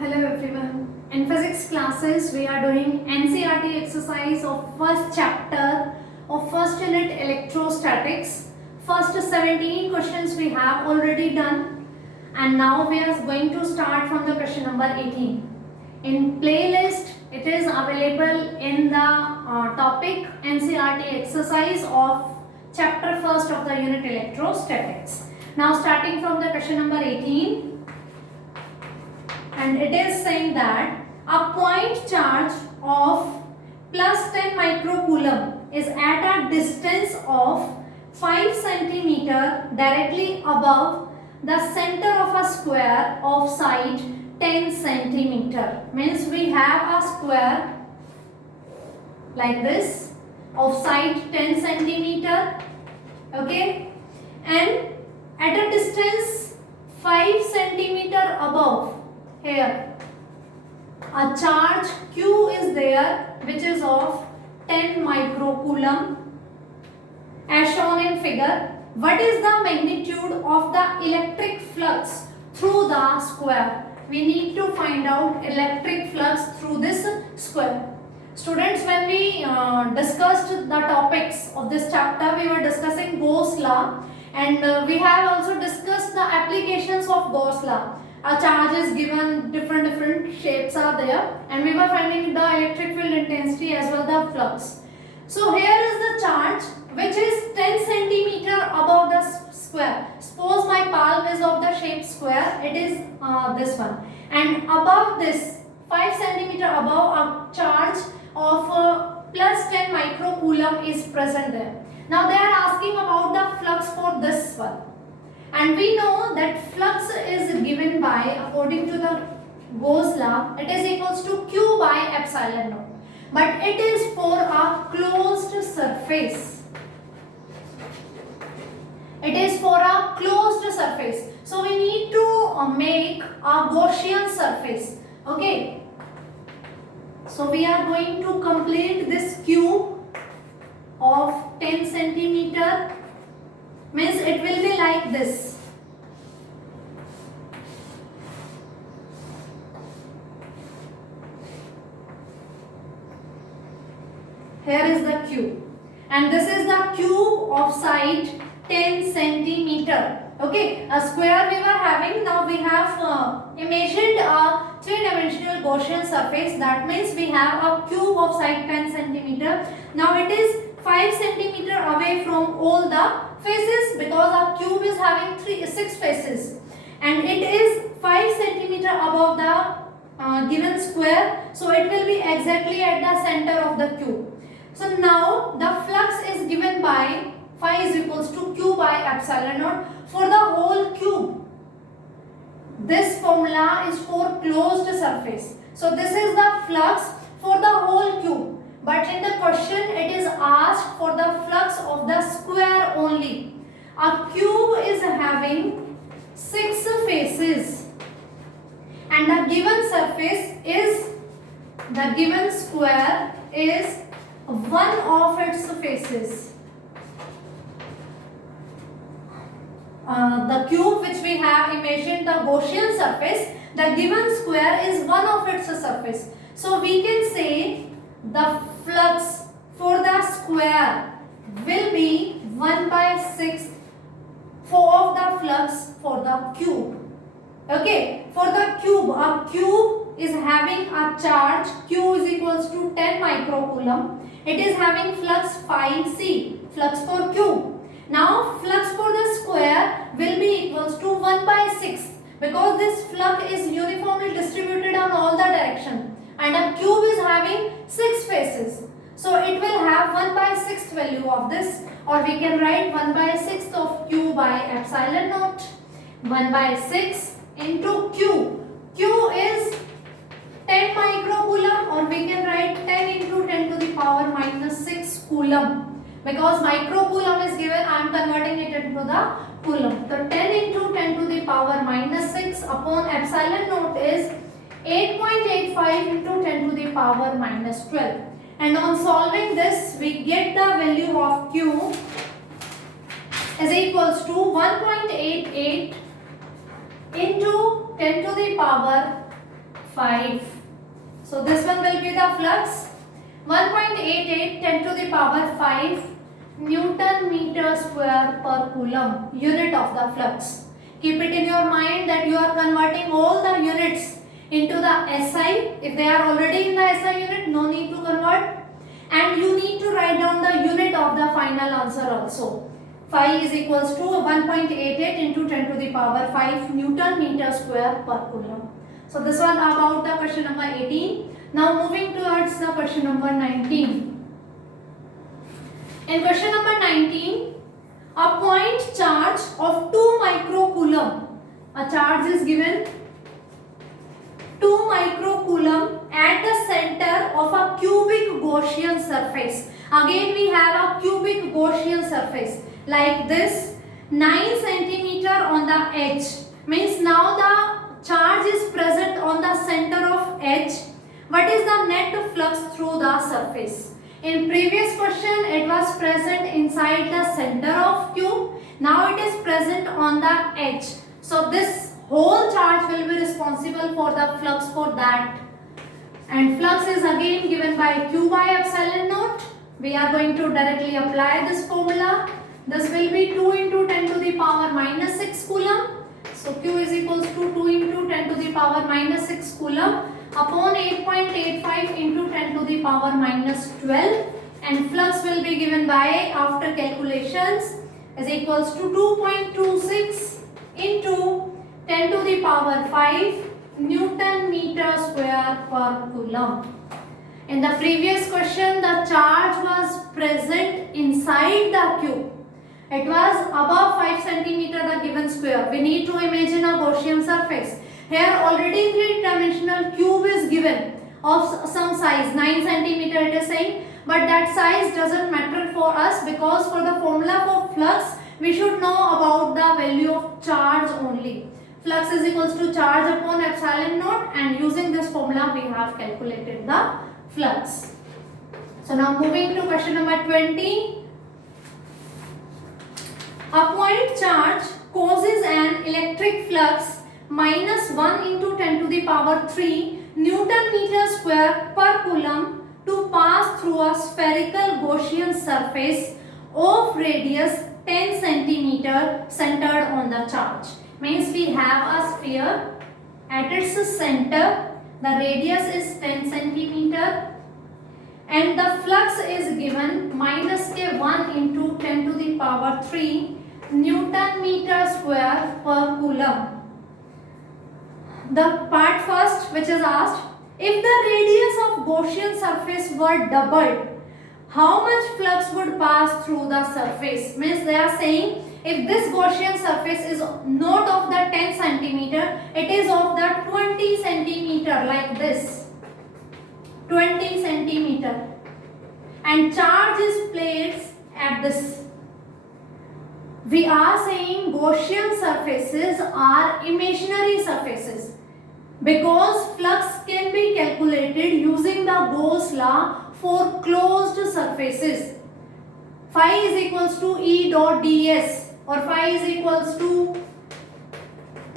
Hello everyone. In physics classes, we are doing NCERT exercise of first chapter of first unit electrostatics. First 17 questions we have already done, and now we are going to start from the question number 18. In playlist, it is available in the topic NCERT exercise of chapter first of the unit electrostatics. Now starting from the question number 18. And it is saying that a point charge of plus 10 microcoulomb is at a distance of 5 centimeter directly above the center of a square of side 10 centimeter. Means we have a square like this of side 10 centimeter, okay, and at a distance 5 centimeter above. Here a charge Q is there which is of 10 microcoulomb as shown in figure. What is the magnitude of the electric flux through the square? We need to find out electric flux through this square. Students, when we discussed the topics of this chapter, we were discussing Gauss law, and we have also discussed the applications of Gauss law. A charge is given, different shapes are there, and we were finding the electric field intensity as well the flux. So here is the charge which is 10 centimeter above the square. Suppose my palm is of the shape square, it is this one, and above this 5 centimeter above a charge of plus 10 microcoulomb is present there. Now they are asking about the flux for this one. And we know that flux is given by, according to the Gauss law, it is equals to Q by epsilon naught. But it is for a closed surface. It is for a closed surface. So we need to make a Gaussian surface. Okay. So we are going to complete this cube of 10 centimeter. Means it will be like this. Here is the cube, and this is the cube of side 10 centimeter. Okay, a square we were having. Now we have imagined a three-dimensional Gaussian surface. That means we have a cube of side 10 centimeter. Now it is 5 centimeter away from all the faces, because our cube is having 6 faces, and it is 5 centimeter above the given square, so it will be exactly at the center of the cube. So now the flux is given by phi is equals to Q by epsilon naught for the whole cube. This formula is for closed surface. So this is the flux for the whole cube. But in the question it is asked for the flux of the square only. A cube is having 6 faces, and the given surface is, the given square is one of its faces. The cube which we have imagined the Gaussian surface, the given square is one of its surface. So we can say the flux for the square will be 1 by 6 of the flux for the cube. Okay, for the cube, a cube is having a charge Q is equals to 10 microcoulomb. It is having flux phi C, flux for cube. Now flux for the square will be equals to 1 by 6, because this flux is uniformly distributed on all the direction, and a cube is having 6 faces. So it will have 1 by 6th value of this, or we can write 1 by 6th of Q by epsilon naught. 1 by 6 into Q. Q is 10 microcoulomb, or we can write 10 into 10 to the power minus 6 coulomb. Because microcoulomb is given, I am converting it into the coulomb. So 10 into 10 to the power minus 6 upon epsilon naught is 8.85 into 10 to the power minus 12. And on solving this, we get the value of Q is equals to 1.88 into 10 to the power 5. So this one will be the flux. 1.88 10 to the power 5 Newton meter square per coulomb, unit of the flux. Keep it in your mind that you are converting all the units into the SI. If they are already in the SI unit, no need to convert. And you need to write down the unit of the final answer also. Phi is equals to 1.88 into 10 to the power 5 Newton meter square per coulomb. So this was about the question number 18. Now moving towards the question number 19. In question number 19, a point charge of 2 microcoulomb. A charge is given 2 microcoulomb at the center of a cubic Gaussian surface. Again we have a cubic Gaussian surface like this, 9 centimeter on the edge. Means now the charge is present on the center of edge. What is the net flux through the surface? In previous question it was present inside the center of cube. Now it is present on the edge. So this whole charge will be responsible for the flux for that. And flux is again given by Q by epsilon naught. We are going to directly apply this formula. This will be 2 into 10 to the power minus 6 coulomb. So Q is equals to 2 into 10 to the power minus 6 coulomb upon 8.85 into 10 to the power minus 12, and flux will be given by, after calculations, is equals to 2.26 into 10 to the power 5 Newton meter square per coulomb. In the previous question the charge was present inside the cube. It was above 5 centimeter the given square. We need to imagine a Gaussian surface. Here already 3-dimensional cube is given of some size, 9 centimeter it is saying, but that size doesn't matter for us because for the formula for flux we should know about the value of charge only. Flux is equals to charge upon epsilon naught, and using this formula we have calculated the flux. So now moving to question number 20. A point charge causes an electric flux minus 1 into 10 to the power 3 Newton meter square per coulomb to pass through a spherical Gaussian surface of radius 10 centimeter centered on the charge. Means we have a sphere at its center, the radius is 10 centimeter and the flux is given minus 1 into 10 to the power 3 Newton meter square per coulomb. The part first which is asked, if the radius of Gaussian surface were doubled, how much flux would pass through the surface? Means they are saying if this Gaussian surface is not of the 10 centimeter, it is of the 20 centimeter like this, 20 centimeter, and charge is placed at this. We are saying Gaussian surfaces are imaginary surfaces because flux can be calculated using the Gauss law for closed surfaces. Phi is equals to E dot ds or phi is equals to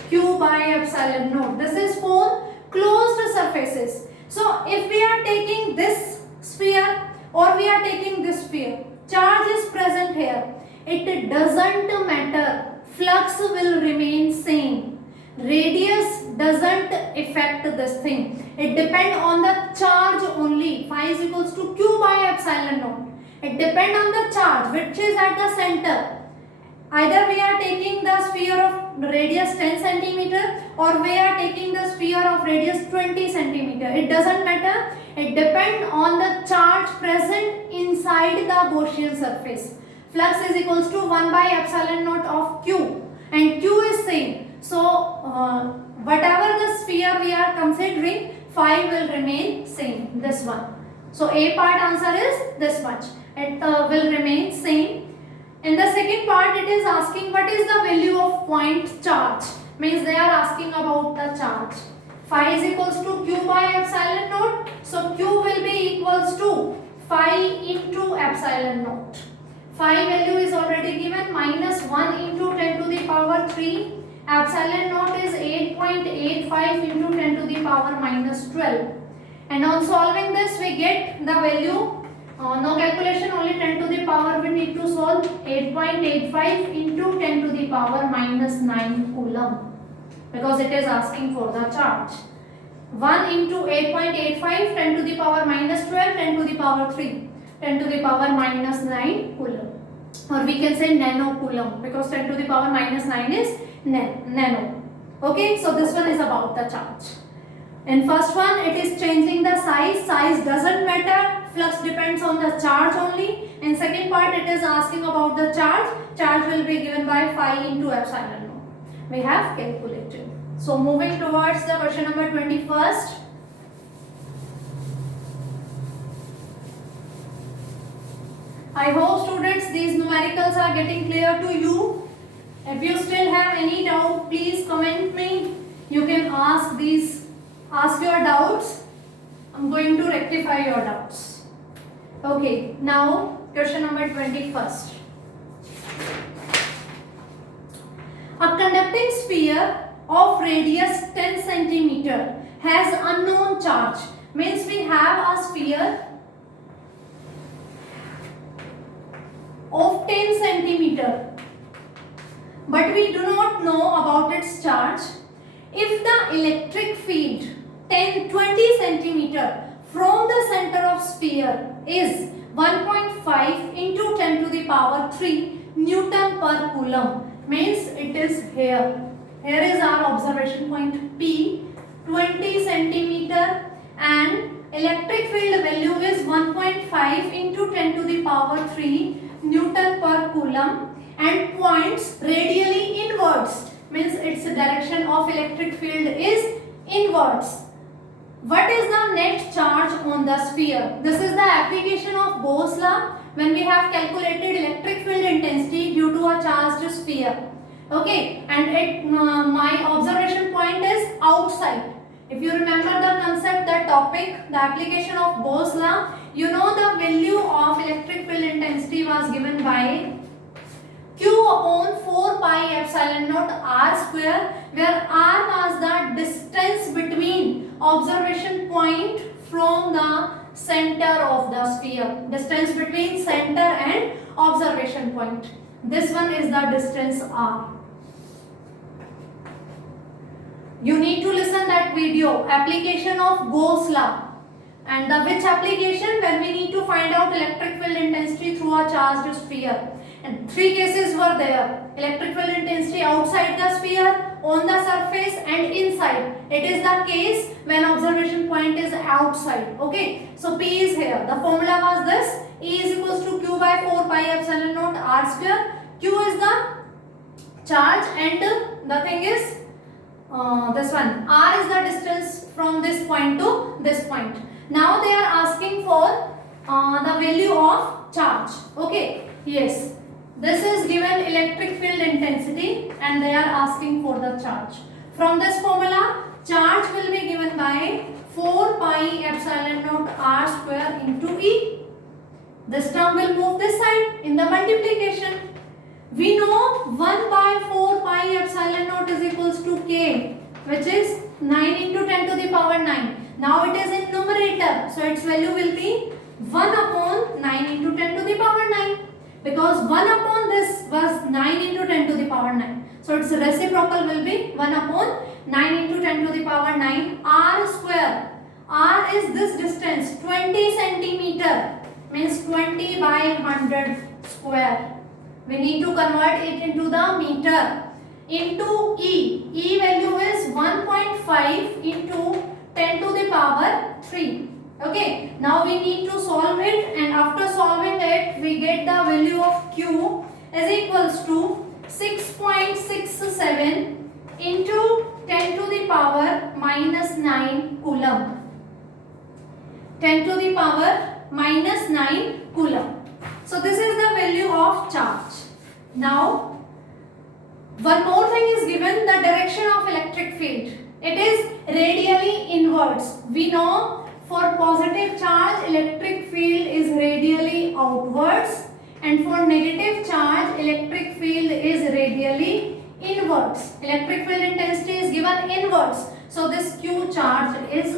Q by epsilon naught. This is for closed surfaces. So if we are taking this sphere or we are taking this sphere, charge is present here. It doesn't matter. Flux will remain same. Radius doesn't affect this thing. It depends on the charge only. Phi is equals to Q by epsilon naught. It depends on the charge which is at the center. Either we are taking the sphere of radius 10 centimeter or we are taking the sphere of radius 20 centimeter. It doesn't matter. It depends on the charge present inside the Gaussian surface. Flux is equals to 1 by epsilon naught of Q and Q is same. So whatever the sphere we are considering, phi will remain same, this one. So A part answer is this much. It will remain same. In the second part it is asking what is the value of point charge. Means they are asking about the charge. Phi is equals to Q by epsilon naught. So Q will be equals to phi into epsilon naught. Phi value is already given minus 1 into 10 to the power 3 Epsilon naught is 8.85 into 10 to the power minus 12. And on solving this, we get the value. No calculation, only 10 to the power we need to solve. 8.85 into 10 to the power minus 9 coulomb, because it is asking for the charge. 1 into 8.85, 10 to the power minus 12, 10 to the power 3, 10 to the power minus 9 coulomb. Or we can say nano coulomb, because 10 to the power minus 9 is nano. Okay, so this one is about the charge. In first one, it is changing the size. Size doesn't matter. Flux depends on the charge only. In second part, it is asking about the charge. Charge will be given by phi into epsilon naught. We have calculated. So moving towards the question number 21st. I hope students these numericals are getting clear to you. If you still have any doubt, please comment me. You can ask your doubts. I'm going to rectify your doubts. Okay, now question number 21st. A conducting sphere of radius 10 centimeter has unknown charge. Means we have a sphere of 10 centimeter, but we do not know about its charge. If the electric field 20 centimeter from the center of sphere is 1.5 into 10 to the power 3 Newton per coulomb, means it is here. Here is our observation point P, 20 centimeter, and electric field value is 1.5 into 10 to the power 3 Newton per coulomb, and points radially inwards, means its direction of electric field is inwards. What is the net charge on the sphere? This is the application of Gauss law when we have calculated electric field intensity due to a charged sphere. Okay, and my observation point is outside. If you remember the concept, the topic, the application of Gauss law, you know the value of electric field intensity was given by Q upon 4 pi epsilon naught r square, where r was the distance between observation point from the center of the sphere. Distance between center and observation point. This one is the distance r. You need to listen that video, application of Gauss law. And the which application? When we need to find out electric field intensity through a charged sphere. And three cases were there. Electric field intensity outside the sphere, on the surface, and inside. It is the case when observation point is outside. Okay. So P is here. The formula was this. E is equals to Q by 4 pi epsilon naught r square. Q is the charge and the thing is this one. R is the distance from this point to this point. Now they are asking for the value of charge. Okay. Yes. This is given electric field intensity and they are asking for the charge. From this formula, charge will be given by 4 pi epsilon naught r square into E. This term will move this side in the multiplication. We know 1 by 4 pi epsilon naught is equals to K, which is 9 into 10 to the power 9. Now it is in numerator, so its value will be 1 upon 9 into 10 to the power 9. Because 1 upon this was 9 into 10 to the power 9. So its reciprocal will be 1 upon 9 into 10 to the power 9 r square. R is this distance 20 centimeter, means 20 by 100 square. We need to convert it into the meter. Into E. E value is 1.5 into 10 to the power 3. Okay, now we need to solve it, and after solving it we get the value of Q is equals to 6.67 into 10 to the power minus 9 coulomb. 10 to the power minus 9 coulomb. So this is the value of charge. Now one more thing is given, the direction of electric field. It is radially inwards. We know for positive charge electric field is radially outwards, and for negative charge electric field is radially inwards. Electric field intensity is given inwards. So this Q charge is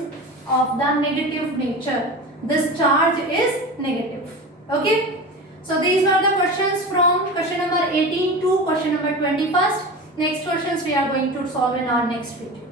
of the negative nature. This charge is negative. Okay. So these were the questions from question number 18 to question number 21. Next questions we are going to solve in our next video.